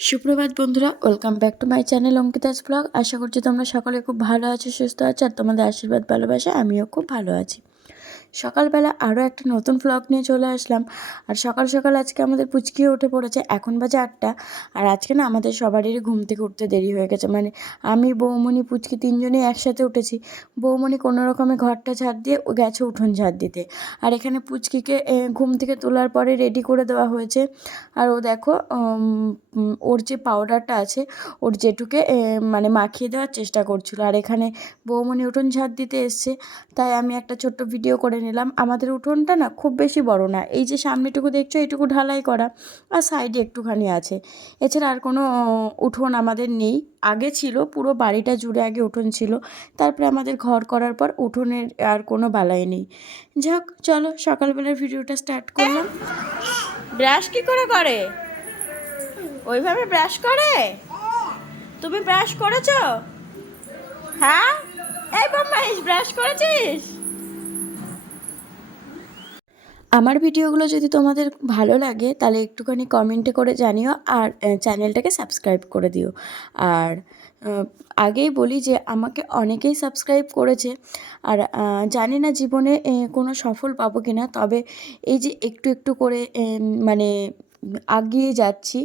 সুপ্রভাত বন্ধুরা, welcome back to my channel Ankita's blog. আশা করছি তোমরা সকলে খুব ভালো আছো, সুস্থ আছো, আর তোমাদের আশীর্বাদ ভালোবাসা আমিও খুব ভালো আছি। সকালবেলা আরও একটা নতুন ব্লগ নিয়ে চলে আসলাম। আর সকাল সকাল আজকে আমাদের পুচকিও উঠে পড়েছে, এখন বাজে 8টা। আর আজকে না আমাদের সবারই ঘুম থেকে উঠতে দেরি হয়ে গেছে, মানে আমি, বৌমনি, পুচকি তিনজনেই একসাথে উঠেছি। বৌমনি কোনো রকমে ঘরটা ঝাড় দিয়ে ও গেছে উঠোন ঝাড় দিতে। আর এখানে পুচকিকে ঘুম থেকে তোলার পরে রেডি করে দেওয়া হয়েছে। আর ও দেখো ওর যে পাউডারটা আছে ওর জেঠুকে মানে মাখিয়ে দেওয়ার চেষ্টা করছিল। আর এখানে বৌমনি উঠোন ঝাড় দিতে এসছে, তাই আমি একটা ছোট্ট ভিডিও করে নিলাম। আমাদের উঠোনটা না খুব বেশি বড় না, এই যে সামনেটুকু দেখছো এইটুকু ঢালাই করা, আর সাইডে একটুখানি আছে। এছাড়া আর কোনো উঠোন আমাদের নেই। আগে ছিল, পুরো বাড়িটা জুড়ে আগে উঠোন ছিল, তারপরে আমাদের ঘর করার পর উঠোনের আর কোনো বালাই নেই। যাক, চলো সকালবেলার ভিডিওটা স্টার্ট করলাম। ব্রাশ কি করে করে? ওইভাবে ব্রাশ করে? তুমি ব্রাশ করেছো? হ্যাঁ, এই বম্মাইশ, ব্রাশ করেছিস? আমার ভিডিওগুলো যদি তোমাদের ভালো লাগে তাহলে একটুখানি কমেন্টে করে জানিও, আর চ্যানেলটাকে সাবস্ক্রাইব করে দিও। আর আগেই বলি যে আমাকে অনেকেই সাবস্ক্রাইব করেছে, আর জানি না জীবনে কোনো সফল পাবো কি না, তবে এই যে একটু একটু করে মানে এগিয়ে যাচ্ছি,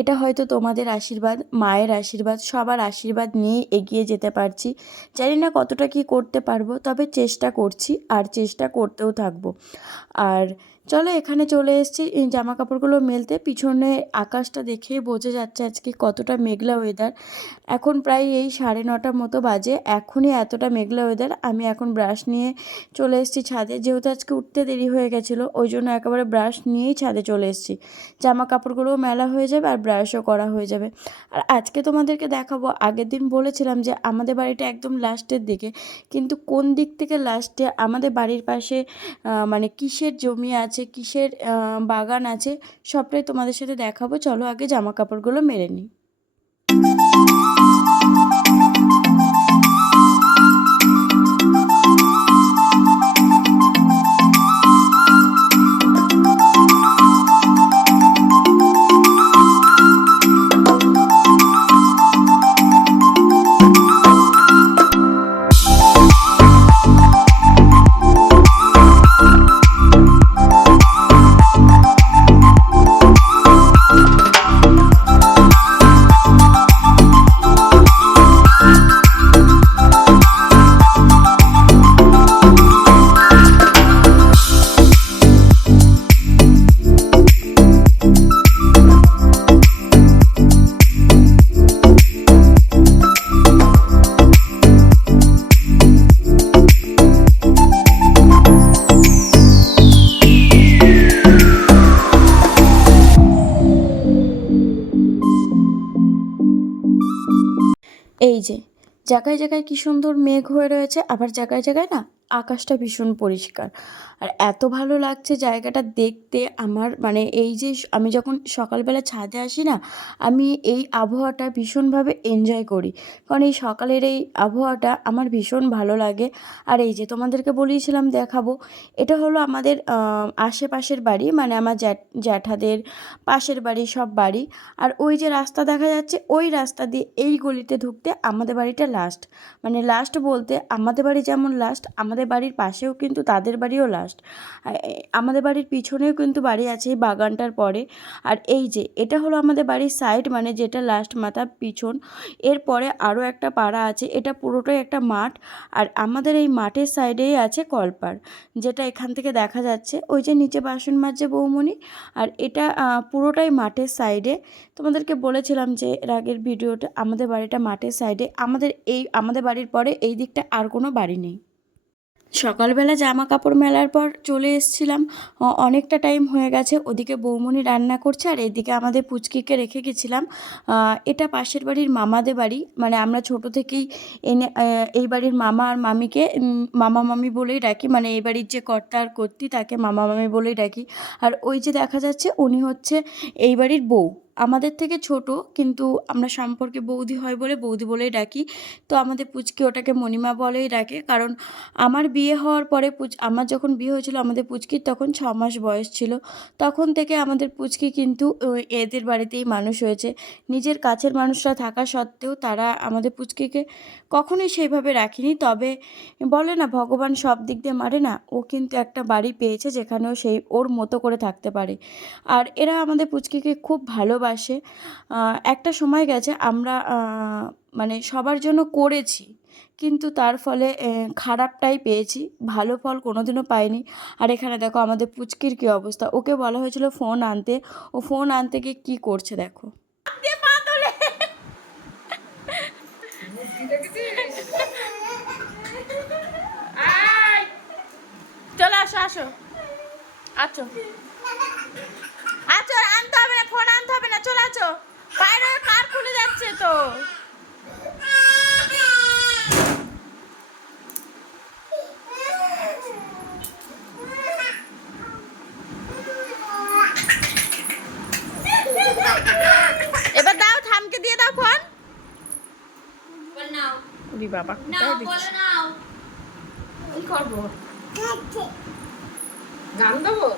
এটা হয়তো তোমাদের আশীর্বাদ, মায়ের আশীর্বাদ, সবার আশীর্বাদ নিয়েই এগিয়ে যেতে পারছি। জানি না কতটা কি করতে পারবো, তবে চেষ্টা করছি আর চেষ্টা করতেও থাকবো। আর চলো, এখানে চলে এসেছি জামা কাপড়গুলো মেলতে। পিছনে আকাশটা দেখেই বোঝা যাচ্ছে আজকে কতটা মেঘলা ওয়েদার। এখন প্রায় এই 9:30 মতো বাজে, এখনই এতটা মেঘলা ওয়েদার। আমি এখন ব্রাশ নিয়ে চলে এসেছি ছাদে, যেহেতু আজকে উঠতে দেরি হয়ে গেছিলো, ওই জন্য একেবারে ব্রাশ নিয়েই ছাদে চলে এসেছি। জামা কাপড়গুলোও মেলা হয়ে যাবে আর ব্রাশও করা হয়ে যাবে। আর আজকে তোমাদেরকে দেখাবো, আগের দিন বলেছিলাম যে আমাদের বাড়িটা একদম লাস্টের দিকে, কিন্তু কোন দিক থেকে লাস্টে, আমাদের বাড়ির পাশে মানে কিসের জমি আছে, কিসের বাগান আছে, সবটাই তোমাদের সাথে দেখাবো। চলো আগে জামা কাপড়গুলো মেরে নিই। এই যে জায়গায় জায়গায় কী সুন্দর মেঘ হয়ে রয়েছে, আবার জায়গায় জায়গায় না আকাশটা ভীষণ পরিষ্কার। আর এত ভালো লাগছে জায়গাটা দেখতে আমার, মানে এই যে আমি যখন সকালবেলা ছাদে আসি না, আমি এই আবহাওয়াটা ভীষণভাবে এনজয় করি, কারণ এই সকালের এই আবহাওয়াটা আমার ভীষণ ভালো লাগে। আর এই যে তোমাদেরকে বলেছিলাম দেখাবো, এটা হলো আমাদের আশেপাশের বাড়ি, মানে আমার জ্যাঠাদের পাশের বাড়ি, সব বাড়ি। আর ওই যে রাস্তা দেখা যাচ্ছে, ওই রাস্তা দিয়ে এই গলিতে ঢুকতে আমাদের বাড়িটা লাস্ট। মানে লাস্ট বলতে আমাদের বাড়ি যেমন লাস্ট, আমাদের বাড়ির পাশেও কিন্তু তাদের বাড়িও লাস্ট। আমাদের বাড়ির পিছনেও কিন্তু বাড়ি আছে এই বাগানটার পরে। আর এই যে এটা হলো আমাদের বাড়ির সাইড, মানে যেটা লাস্ট মাথা পিছন। এরপরে আরও একটা পাড়া আছে, এটা পুরোটাই একটা মাঠ। আর আমাদের এই মাঠের সাইডেই আছে কলপার, যেটা এখান থেকে দেখা যাচ্ছে। ওই যে নিচে বাসন মাজছে বৌমনি। আর এটা পুরোটাই মাঠের সাইডে। তোমাদেরকে বলেছিলাম যে এর আগের ভিডিওটা, আমাদের বাড়িটা মাঠের সাইডে। আমাদের বাড়ির পরে এই দিকটা আর কোনো বাড়ি নেই। সকালবেলা জামা কাপড় মেলার পর চলে এসেছিলাম, অনেকটা টাইম হয়ে গেছে। ওদিকে বৌমনি রান্না করছে, আর এদিকে আমাদের পুচকিকে রেখে গেছিলাম। এটা পাশের বাড়ির মামাদের বাড়ি, মানে আমরা ছোট থেকেই এনে এই বাড়ির মামা আর মামিকে মামা মামি বলেই ডাকি, মানে এই বাড়ির যে কর্তা আর কর্ত্রী তাকে মামা মামি বলেই ডাকি। আর ওই যে দেখা যাচ্ছে উনি হচ্ছে এই বাড়ির বউ, আমাদের থেকে ছোট, কিন্তু আমরা সম্পর্কে বৌদি হয় বলে বৌদি বলেই ডাকি। তো আমাদের পুচকি ওটাকে মণিমা বলেই ডাকে, কারণ আমার বিয়ে হওয়ার পরে আমার যখন বিয়ে হয়েছিল আমাদের পুচকির তখন 6 মাস বয়স ছিল। তখন থেকে আমাদের পুচকি কিন্তু এদের বাড়িতেই মানুষ হয়েছে। নিজের কাছের মানুষরা থাকা সত্ত্বেও তারা আমাদের পুচকিকে কখনোই সেইভাবে রাখিনি। তবে বলে না, ভগবান সব দিক দিয়ে মারে না, ও কিন্তু একটা বাড়ি পেয়েছে যেখানেও সেই ওর মতো করে থাকতে পারে। আর এরা আমাদের পুচকিকে খুব ভালোবাসে। একটা সময় গেছে আমরা মানে সবার জন্য করেছি, কিন্তু তার ফলে খারাপটাই পেয়েছি, ভালো ফল কোনোদিনও পাইনি। আর এখানে দেখো আমাদের পুচকির কী অবস্থা, ওকে বলা হয়েছিল ফোন আনতে, ও ফোন আনতে গিয়ে কী করছে দেখো। চলে আসো, আসো, আছো, আছো, আনতে হবে না, ফোন আনতে হবে না, চলে আছো। বাইরে কার খুলে যাচ্ছে তো। এবার দাও, থামকে দিয়ে দাও ফোন। ওরে বাবা, কোথায় দিচ্ছি, কি করবো, গান দেবো।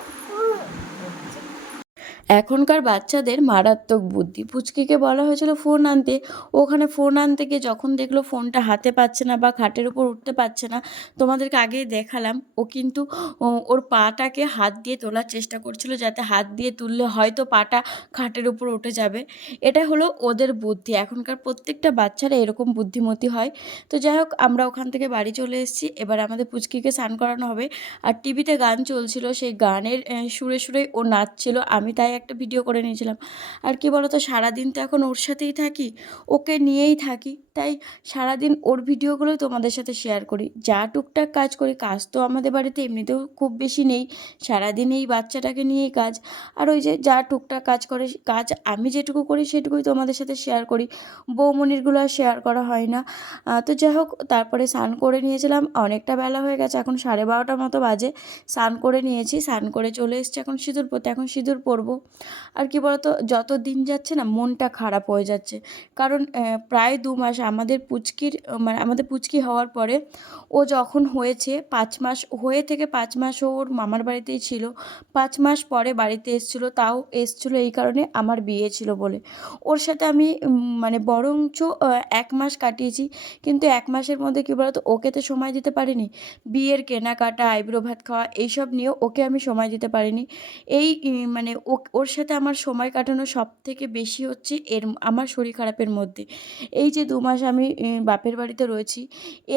এখনকার বাচ্চাদের মারাত্মক বুদ্ধি। পুচকিকে বলা হয়েছিল ফোন আনতে, ওখানে ফোন আনতে গিয়ে যখন দেখলো ফোনটা হাতে পাচ্ছে না বা খাটের উপর উঠতে পারছে না, তোমাদেরকে আগেই দেখালাম, ও কিন্তু ওর পাটাকে হাত দিয়ে তোলার চেষ্টা করছিল, যাতে হাত দিয়ে তুললে হয়তো পাটা খাটের উপর উঠে যাবে। এটা হলো ওদের বুদ্ধি। এখনকার প্রত্যেকটা বাচ্চারা এরকম বুদ্ধিমতী হয়। তো যাই হোক, আমরা ওখান থেকে বাড়ি চলে এসেছি। এবার আমাদের পুচকিকে স্নান করানো হবে। আর টিভিতে গান চলছিল, সেই গানের সুরে সুরে ও নাচছিল, আমি তাই একটা ভিডিও করে নিয়েছিলাম। আর কি বলতো, সারাদিন তো এখন ওর সাথেই থাকি, ওকে নিয়েই থাকি, তাই সারাদিন ওর ভিডিওগুলোই তোমাদের সাথে শেয়ার করি। যা টুকটাক কাজ করি, কাজ তো আমাদের বাড়িতে এমনিতেও খুব বেশি নেই, সারাদিন এই বাচ্চাটাকে নিয়েই কাজ। আর ওই যে যা টুকটাক কাজ করে, কাজ আমি যেটুকু করি সেটুকুই তোমাদের সাথে শেয়ার করি, বৌমনিরগুলো আর শেয়ার করা হয় না। তো যাই হোক, তারপরে স্নান করে নিয়েছিলাম, অনেকটা বেলা হয়ে গেছে, এখন 12:30 মতো বাজে। স্নান করে নিয়েছি, স্নান করে চলে এসেছি এখন সিঁদুর পরতে, এখন সিঁদুর পরবো। আর কি বলতো, যত দিন যাচ্ছে না মনটা খারাপ হয়ে যাচ্ছে, কারণ প্রায় 2 মাস আমাদের পুচকির মানে আমাদের পুচকি হওয়ার পরে, ও যখন হয়েছে 5 মাস হয়ে থেকে 5 মাস ওর মামার বাড়িতেই ছিল, 5 মাস পরে বাড়িতে এসেছিলো, তাও এসেছিলো এই কারণে আমার বিয়ে ছিল বলে। ওর সাথে আমি মানে বরঞ্চ 1 মাস কাটিয়েছি, কিন্তু 1 মাসের মধ্যে কী বলতো, ওকে তো সময় দিতে পারিনি, বিয়ের কেনাকাটা, আইব্রো ভাত খাওয়া এইসব নিয়েও ওকে আমি সময় দিতে পারিনি। এই মানে ওর সাথে আমার সময় কাটানো সবথেকে বেশি হচ্ছে আমার শরীর খারাপের মধ্যে। এই যে 2 মাস আমি বাপের বাড়িতে রয়েছি,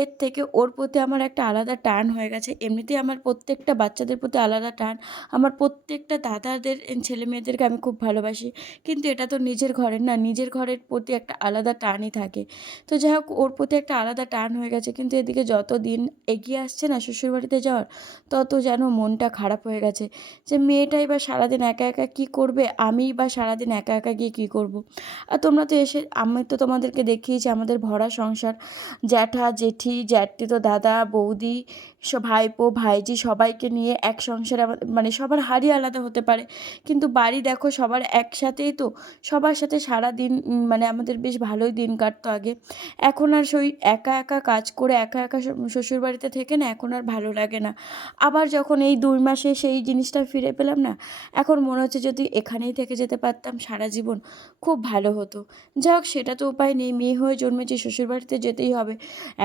এর থেকে ওর প্রতি আমার একটা আলাদা টান হয়ে গেছে। এমনিতেই আমার প্রত্যেকটা বাচ্চাদের প্রতি আলাদা টান, আমার প্রত্যেকটা দাদাদের ছেলেমেয়েদেরকে আমি খুব ভালোবাসি, কিন্তু এটা তো নিজের ঘরের না, নিজের ঘরের প্রতি একটা আলাদা টানই থাকে। তো যাই হোক, ওর প্রতি একটা আলাদা টান হয়ে গেছে, কিন্তু এদিকে যত দিন এগিয়ে আসছে না শ্বশুরবাড়িতে যাওয়ার, তত যেন মনটা খারাপ হয়ে গেছে, যে মেয়েটাই বা সারাদিন একা একা কী করবে, আমিই বা সারাদিন একা একা গিয়ে কী করব। আর তোমরা তো এসে, আমি তো তোমাদেরকে দেখিয়েছি আমাদের ভরা সংসার, জ্যাঠা জেঠি, জ্যাঠি তো দাদা বৌদি, ভাইপো ভাইজি সবাইকে নিয়ে এক সংসারে মানে সবার হারই আলাদা হতে পারে, কিন্তু বাড়ি দেখো সবার একসাথেই, তো সবার সাথে সারা দিন মানে আমাদের বেশ ভালোই দিন কাটতো আগে। এখন আর সেই একা একা কাজ করে একা একা শ্বশুরবাড়িতে থেকে না, এখন আর ভালো লাগে না। আবার যখন এই 2 মাসে সেই জিনিসটা ফিরে পেলাম না, এখন মনে হচ্ছে যদি এখানেই থেকে যেতে পারতাম সারা জীবন, খুব ভালো হতো। যাই হোক, সেটা তো উপায় নেই, মেয়ে হয়ে জন্মেছি, শ্বশুরবাড়িতে যেতেই হবে।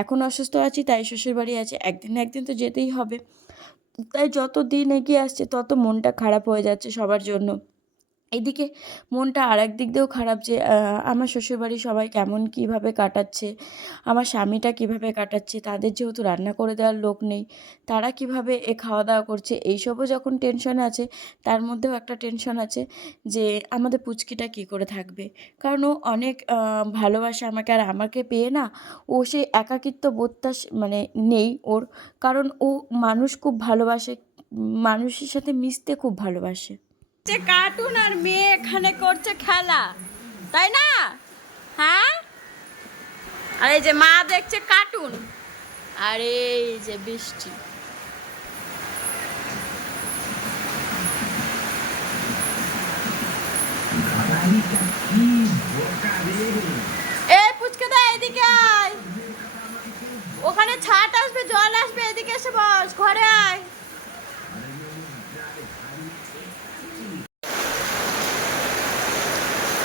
এখন অসুস্থ আছি তাই শ্বশুরবাড়ি আছে, একদিন না একদিন তো যেতেই হবে। তাই যত দিন এগিয়ে আসছে তত মনটা খারাপ হয়ে যাচ্ছে সবার জন্য। এদিকে মনটা আরেক দিক দিয়েও খারাপ, যে আমার শ্বশুরবাড়ির সবাই কেমন কীভাবে কাটাচ্ছে, আমার স্বামীটা কীভাবে কাটাচ্ছে, তাদের যেহেতু রান্না করে দেওয়ার লোক নেই, তারা কীভাবে খাওয়া দাওয়া করছে, এইসবও যখন টেনশন আছে, তার মধ্যেও একটা টেনশন আছে যে আমাদের পুচকিটা কী করে থাকবে। কারণ ও অনেক ভালোবাসে আমাকে, আর আমাকে পেয়ে না ও সেই একাকিত্ব বোধটা মানে নেই ওর, কারণ ও মানুষ খুব ভালোবাসে, মানুষের সাথে মিশতে খুব ভালোবাসে। কার্টুন আর মেয়ে এখানে করছে খেলা, তাই না? হ্যাঁ, আর এই যে মা দেখছে কার্টুন, আর এই যে বৃষ্টি। এই পুচকে দা এদিকে আয়, ওখানে ছাট আসবে, জল আসবে, এদিকে এসে বস, ঘরে আয়।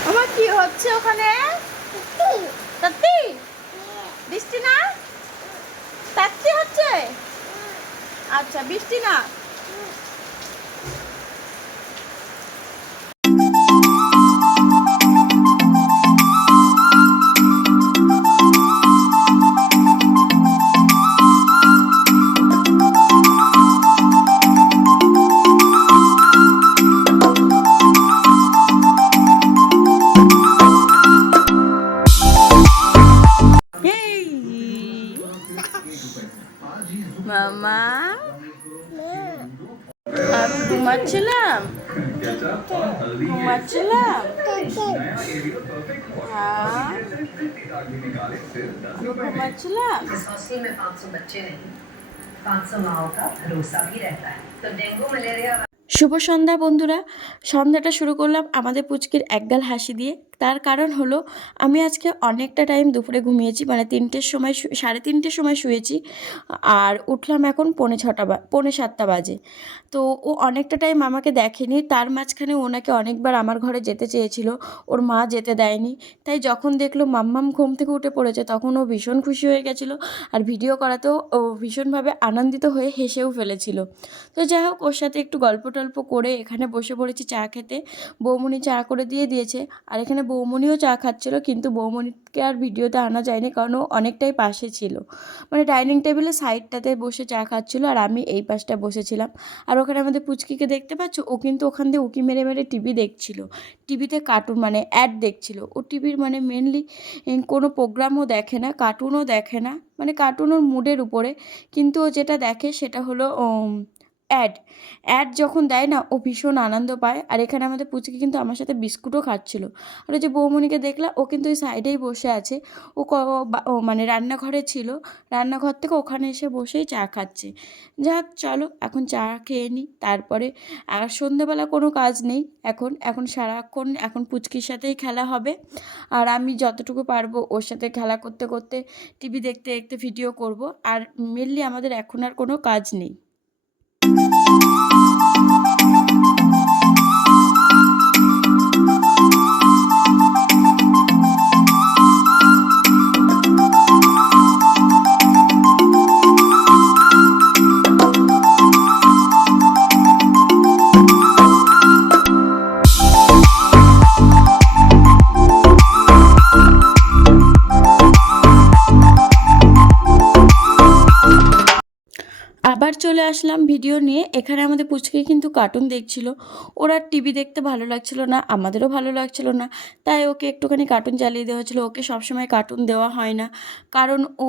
আমার কি হচ্ছে ওখানে? তাত্তি বৃষ্টি না, তাত্তি হচ্ছে। আচ্ছা বৃষ্টি না। মামা আমি ঘুমাচ্ছিলাম, ঘুমাচ্ছিলাম। हाँ घुमाচ্ছিলাম। इस हॉस्टल में 500 बच्चे नहीं, 500 माओ का भरोसा भी रहता है, तो डेंगू मलेरिया। শুভ সন্ধ্যা বন্ধুরা। সন্ধ্যাটা শুরু করলাম আমাদের পুচকির একগাল হাসি দিয়ে। তার কারণ হলো আমি আজকে অনেকটা টাইম দুপুরে ঘুমিয়েছি, মানে 3টের সময়, 3:30 সময় শুয়েছি, আর উঠলাম এখন 6:45 বাজে। তো ও অনেকটা টাইম আমাকে দেখেনি, তার মাঝখানে ওনাকে অনেকবার আমার ঘরে যেতে চেয়েছিল, ওর মা যেতে দেয়নি। তাই যখন দেখলো মাম্মাম ঘুম থেকে উঠে পড়েছে তখন ও ভীষণ খুশি হয়ে গেছিলো, আর ভিডিও করাতেও ও ভীষণভাবে আনন্দিত হয়ে হেসেও ফেলেছিল। তো যাই হোক, ওর সাথে একটু গল্প টল্প করে এখানে বসে পড়েছি চা খেতে। বৌমনি চা করে দিয়েছে, আর এখানে বৌমনিও চা খাচ্ছিলো, কিন্তু বৌমনিকে আর ভিডিওতে আনা যায়নি কারণ ও অনেকটাই পাশে ছিল, মানে ডাইনিং টেবিলের সাইডটাতে বসে চা খাচ্ছিলো, আর আমি এই পাশটা বসেছিলাম। আর ওখানে আমাদের পুচকিকে দেখতে পাচ্ছ, ও কিন্তু ওখান দিয়ে উঁকি মেরে মেরে টিভি দেখছিল, টিভিতে কার্টুন মানে অ্যাড দেখছিল। ও টিভির মানে মেনলি কোনো প্রোগ্রামও দেখে না, কার্টুনও দেখে না, মানে কার্টুন ওর মুডের উপরে, কিন্তু ও যেটা দেখে সেটা হলো অ্যাড। অ্যাড যখন দেয় না ও ভীষণ আনন্দ পায়। আর এখানে আমাদের পুচকি কিন্তু আমার সাথে বিস্কুটও খাচ্ছিল। আর ওই যে বৌমনিকে দেখলাম, ও কিন্তু ওই সাইডেই বসে আছে, ও মানে রান্নাঘরে ছিল, রান্নাঘর থেকে ওখানে এসে বসেই চা খাচ্ছে। যাক চলো এখন চা খেয়ে নিই, তারপরে আর সন্ধ্যাবেলা কোনো কাজ নেই এখন, এখন সারাক্ষণ এখন পুচকির সাথেই খেলা হবে, আর আমি যতটুকু পারবো ওর সাথে খেলা করতে করতে, টিভি দেখতে দেখতে ভিডিও করব। আর মেনলি আমাদের এখন আর কোনো কাজ নেই। আবার চলে আসলাম ভিডিও নিয়ে। এখানে আমাদের পুচকে কিন্তু কার্টুন দেখছিল, ওর আর টিভি দেখতে ভালো লাগছিল না, আমাদেরও ভালো লাগছিল না, তাই ওকে একটুখানি কার্টুন চালিয়ে দেওয়া হয়েছিলো। ওকে সবসময় কার্টুন দেওয়া হয় না, কারণ ও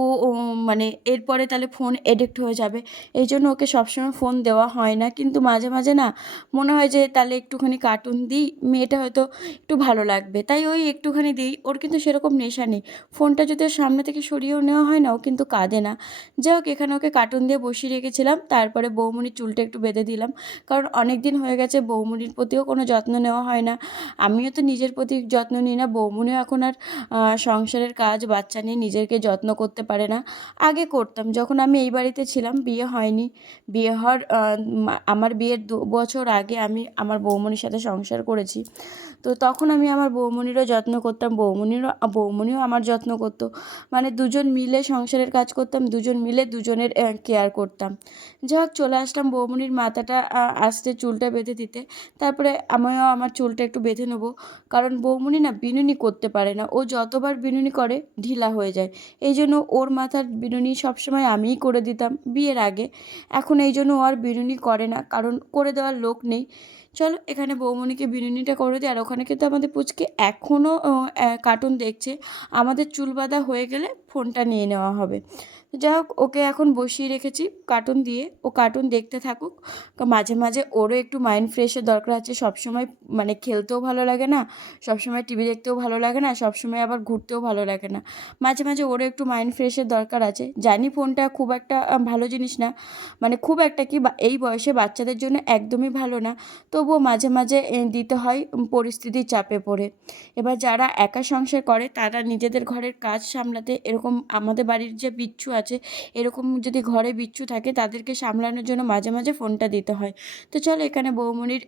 মানে এরপরে তাহলে ফোন এডিক্ট হয়ে যাবে, এই জন্য ওকে সবসময় ফোন দেওয়া হয় না। কিন্তু মাঝে মাঝে না মনে হয় যে তাহলে একটুখানি কার্টুন দিই, মেয়েটা হয়তো একটু ভালো লাগবে, তাই ওই একটুখানি দিই। ওর কিন্তু সেরকম নেশা নেই, ফোনটা যদি ওর সামনে থেকে সরিয়েও নেওয়া হয় না ও কিন্তু কাঁদে না। যাই হোক, এখানে ওকে কার্টুন দিয়ে বসিয়ে রেখেছিলাম, তারপরে বৌমনির চুলটা একটু বেঁধে দিলাম, কারণ অনেক দিন হয়ে গেছে বৌমনির প্রতিও কোনো যত্ন নেওয়া হয় না। আমিও তো নিজের প্রতি যত্ন নিই না, বৌমনিও এখন আর সংসারের কাজ বাচ্চা নিয়ে নিজেকে যত্ন করতে পারে না। আগে করতাম যখন আমি এই বাড়িতে ছিলাম, বিয়ে হয়নি, বিয়ে হওয়ার আমার বিয়ের 2 বছর আগে আমি আমার বৌমনির সাথে সংসার করেছি। তো তখন আমি আমার বৌমনিরও যত্ন করতাম, বৌমনিও আমার যত্ন করতো, মানে দুজন মিলে সংসারের কাজ করতাম, দুজন মিলে দুজনের কেয়ার করতাম। যাই হোক, চলে আসলাম বৌমনির মাথাটা আস্তে চুলটা বেঁধে দিতে, তারপরে আমিও আমার চুলটা একটু বেঁধে নেবো, কারণ বৌমনি না বিনুনি করতে পারে না, ও যতবার বিনুনি করে ঢিলা হয়ে যায়, এই জন্য ওর মাথার বিনুনি সবসময় আমিই করে দিতাম বিয়ের আগে। এখন এই জন্য ও আর বিনুনি করে না, কারণ করে দেওয়ার লোক নেই। চলো এখানে বৌমনিকে বিনুনিটা করে দিই, আর ওখানে কিন্তু আমাদের পুচকে এখনও কার্টুন দেখছে, আমাদের চুল বাঁধা হয়ে গেলে ফোনটা নিয়ে নেওয়া হবে। যাই হোক, ওকে এখন বসিয়ে রেখেছি কার্টুন দিয়ে, ও কার্টুন দেখতে থাকুক। মাঝে মাঝে ওরও একটু মাইন্ড ফ্রেশের দরকার আছে। সবসময় মানে খেলতেও ভালো লাগে না, সবসময় টিভি দেখতেও ভালো লাগে না, সবসময় আবার ঘুরতেও ভালো লাগে না। মাঝে মাঝে ওরও একটু মাইন্ড ফ্রেশের দরকার আছে। জানি ফোনটা খুব একটা ভালো জিনিস না, মানে খুব একটা কি এই বয়সে বাচ্চাদের জন্য একদমই ভালো না, তবুও মাঝে মাঝে দিতে হয় পরিস্থিতির চাপে পড়ে। এবার যারা একা সংসার করে তারা নিজেদের ঘরের কাজ সামলাতে, এরকম আমাদের বাড়ির যে বিচ্ছু আছে, এরকম যদি ঘরে বিচ্ছু থাকে তাদেরকে সামলানোর জন্য মাঝে মাঝে ফোনটা দিতে হয়। তো চলো, এখানে বৌমনির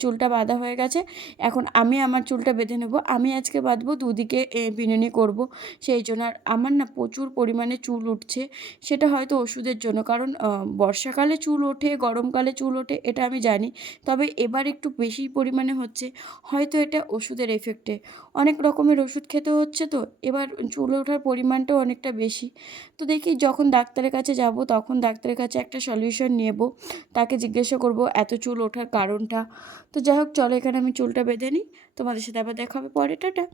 চুলটা বাঁধা হয়ে গেছে, এখন আমি আমার চুলটা বেঁধে নেবো। আমি আজকে বাঁধবো, দুদিকে বিনুনি করব, সেই জন্য। আর আমার না প্রচুর পরিমাণে চুল উঠছে, সেটা হয়তো ওষুধের জন্য, কারণ বর্ষাকালে চুল ওঠে, গরমকালে চুল ওঠে, এটা আমি জানি, তবে এবার একটু বেশি পরিমাণে হচ্ছে, হয়তো এটা ওষুধের এফেক্টে। অনেক রকমের ওষুধ খেতে হচ্ছে, তো এবার চুল ওঠার পরিমাণটাও অনেকটা বেশি। তো দেখি, যখন ডাক্তারের কাছে যাব তখন ডাক্তারের কাছে একটা সলিউশন নেব, তাকে জিজ্ঞাসা করব এত চুল ওঠার কারণটা। তো যাই হোক, চলো এখানে আমি চুলটা বেঁধে নিই, তোমাদের সাথে আবার দেখা হবে পরে। টাটা।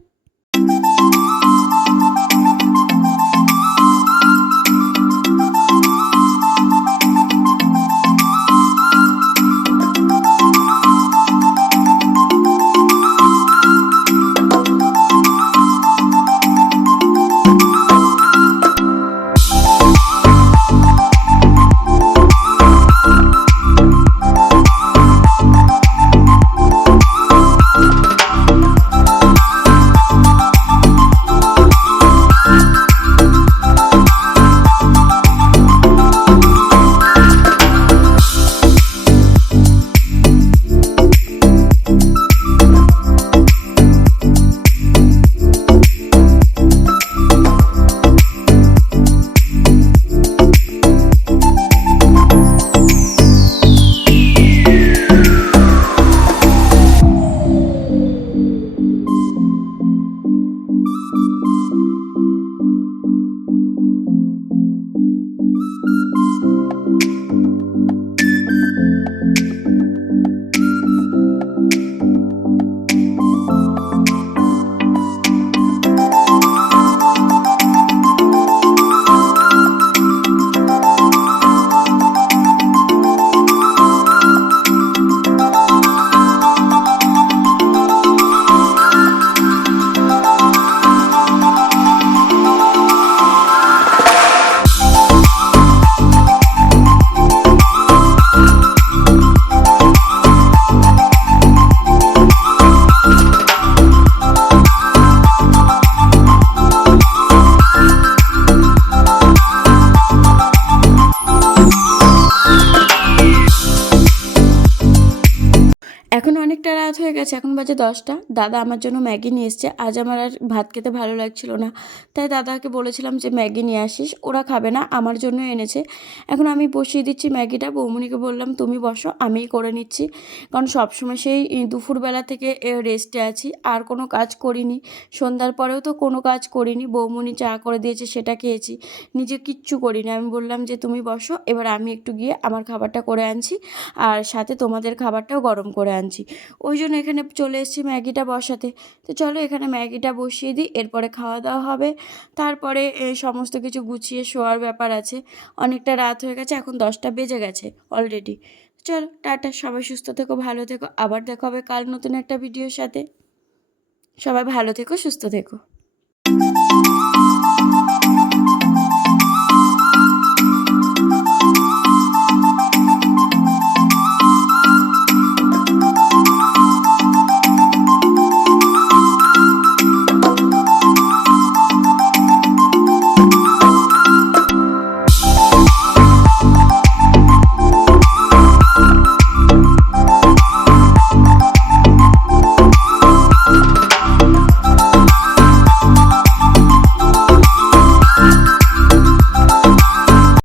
এখন অনেকটা রাত হয়ে গেছে, এখন বাজে 10টা। দাদা আমার জন্য ম্যাগি নিয়ে এসছে। আজ আমার আর ভাত খেতে ভালো লাগছিল না, তাই দাদাকে বলেছিলাম যে ম্যাগি নিয়ে আসিস। ওরা খাবে না, আমার জন্য এনেছে। এখন আমি বসিয়ে দিচ্ছি ম্যাগিটা, বৌমনিকে বললাম তুমি বসো, আমিই করে নিচ্ছি, কারণ সবসময় সেই দুপুরবেলা থেকে রেস্টে আছি, আর কোনো কাজ করিনি। সন্ধ্যার পরেও তো কোনো কাজ করিনি, বৌমনি চা করে দিয়েছে সেটা খেয়েছি, নিজে কিচ্ছু করিনি। আমি বললাম যে তুমি বসো, এবার আমি একটু গিয়ে আমার খাবারটা করে আনছি, আর সাথে তোমাদের খাবারটাও গরম করে আনছি। ওই জন্য এখানে চলে এসেছি ম্যাগিটা বসাতে। তো চলো এখানে ম্যাগিটা বসিয়ে দিই, এরপরে খাওয়া দাওয়া হবে। তারপরে সমস্ত কিছু গুছিয়ে শোয়ার ব্যাপার আছে। অনেকটা রাত হয়ে গেছে, এখন 10টা বেজে গেছে অলরেডি। চলো টাটা, সবাই সুস্থ থেকো, ভালো থেকো, আবার দেখা হবে কাল নতুন একটা ভিডিওর সাথে। সবাই ভালো থেকো, সুস্থ থেকো।